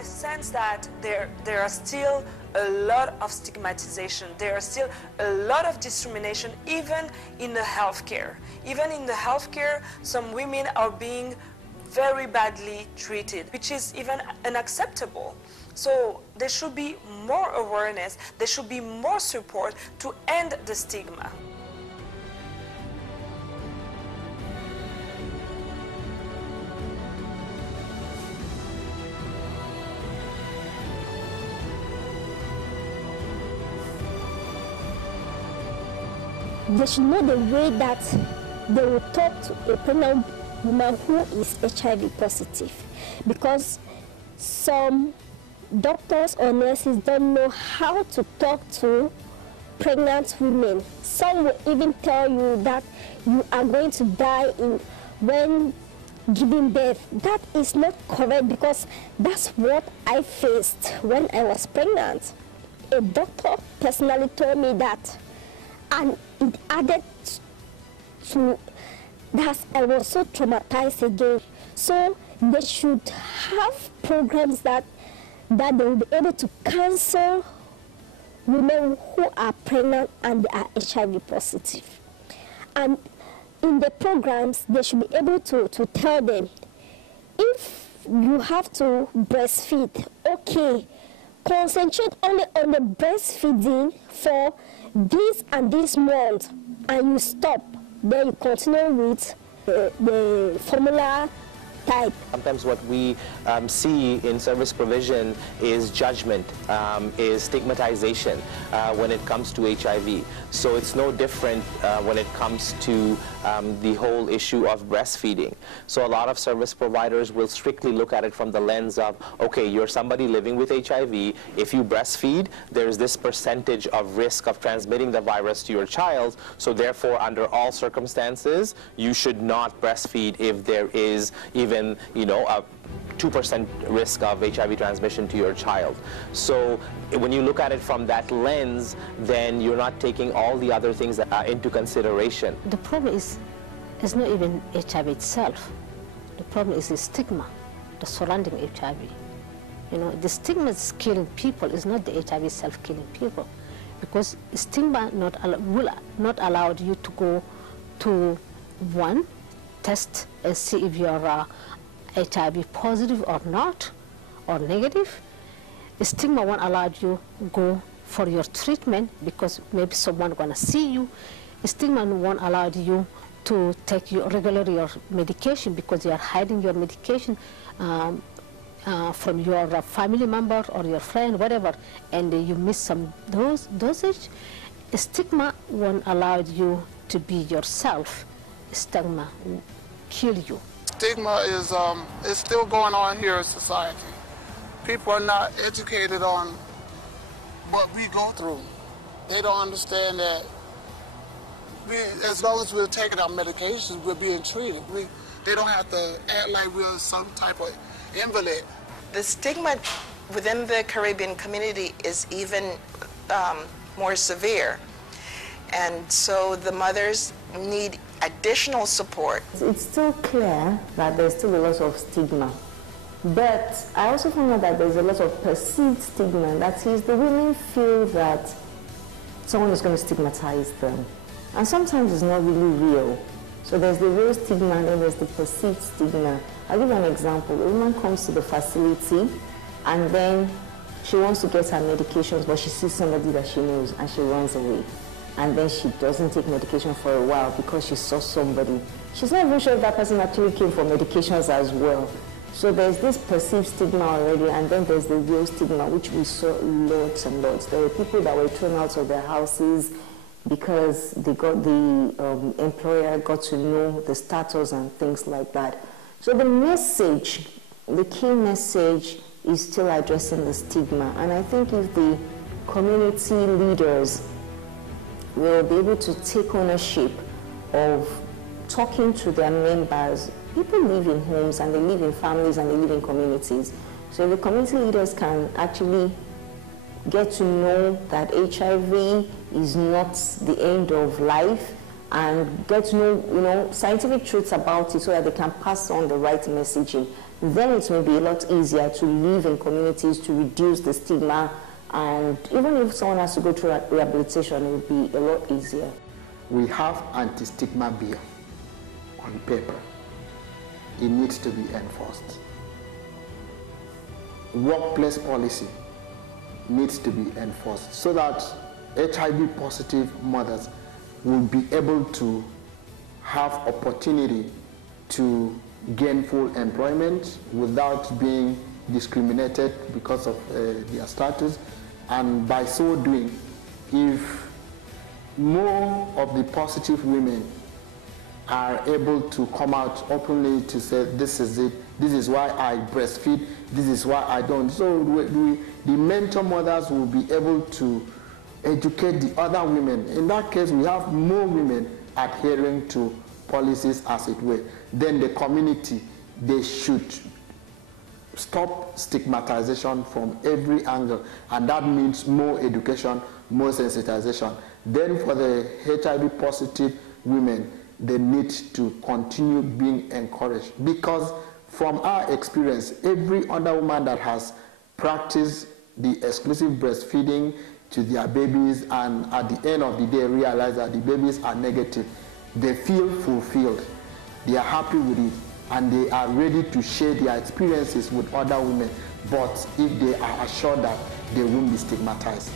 I sense that there are still a lot of stigmatization. There are still a lot of discrimination, even in the healthcare. Even in the healthcare, some women are being very badly treated, which is even unacceptable. So there should be more awareness, there should be more support to end the stigma. They should know the way that they will talk to a pregnant woman who is HIV positive, because some doctors or nurses don't know how to talk to pregnant women. Some will even tell you that you are going to die when giving birth. That is not correct, because that's what I faced when I was pregnant. A doctor personally told me that, and it added to that I was so traumatized again. So they should have programs that they will be able to counsel women who are pregnant and they are HIV positive. And in the programs, they should be able to tell them, if you have to breastfeed, okay, concentrate only on the breastfeeding for this and this month, and you stop. Then you continue with the formula type. Sometimes what we see in service provision is judgment, is stigmatization when it comes to HIV. So it's no different when it comes to the whole issue of breastfeeding. So a lot of service providers will strictly look at it from the lens of, okay, you're somebody living with HIV. If you breastfeed, there's this percentage of risk of transmitting the virus to your child. So therefore, under all circumstances, you should not breastfeed if there is even, you know, a 2% risk of HIV transmission to your child. So when you look at it from that lens, then you're not taking all the other things into consideration. The problem is not even HIV itself. The problem is the stigma, the surrounding HIV. You know, the stigma is killing people. It's not the HIV itself killing people, because stigma will not allow you to go to one test and see if you're HIV positive or not, or negative. The stigma won't allow you go for your treatment because maybe someone gonna see you. The stigma won't allow you to take regularly your medication because you are hiding your medication from your family member or your friend, whatever, and you miss some dosage. The stigma won't allow you to be yourself. Stigma will kill you. Stigma is still going on here in society. People are not educated on what we go through. They don't understand that as long as we're taking our medications, we're being treated. They don't have to act like we're some type of invalid. The stigma within the Caribbean community is even more severe. And so the mothers need additional support. It's still clear that there's still a lot of stigma. But I also found out that there's a lot of perceived stigma. That is, the women feel that someone is going to stigmatize them. And sometimes it's not really real. So there's the real stigma and then there's the perceived stigma. I'll give you an example. A woman comes to the facility and then she wants to get her medications, but she sees somebody that she knows and she runs away. And then she doesn't take medication for a while because she saw somebody. She's not even sure if that person actually came for medications as well. So there's this perceived stigma already, and then there's the real stigma, which we saw lots and lots. There were people that were thrown out of their houses because they got the employer got to know the status and things like that. So the message, the key message, is still addressing the stigma. And I think if the community leaders will be able to take ownership of talking to their members. People live in homes and they live in families and they live in communities. So if the community leaders can actually get to know that HIV is not the end of life and get to know, scientific truths about it so that they can pass on the right messaging, then it may be a lot easier to live in communities to reduce the stigma, and even if someone has to go through rehabilitation, it would be a lot easier. We have anti-stigma bill on paper. It needs to be enforced. Workplace policy needs to be enforced so that HIV positive mothers will be able to have opportunity to gain full employment without being discriminated because of their status. And by so doing, if more of the positive women are able to come out openly to say, this is it, this is why I breastfeed, this is why I don't. So the mentor mothers will be able to educate the other women. In that case, we have more women adhering to policies as it were. Then the community, they should stop stigmatization from every angle, and that means more education, more sensitization. Then for the HIV positive women, they need to continue being encouraged, because from our experience, every other woman that has practiced the exclusive breastfeeding to their babies and at the end of the day realize that the babies are negative, they feel fulfilled, they are happy with it, and they are ready to share their experiences with other women, but if they are assured that they won't be stigmatized.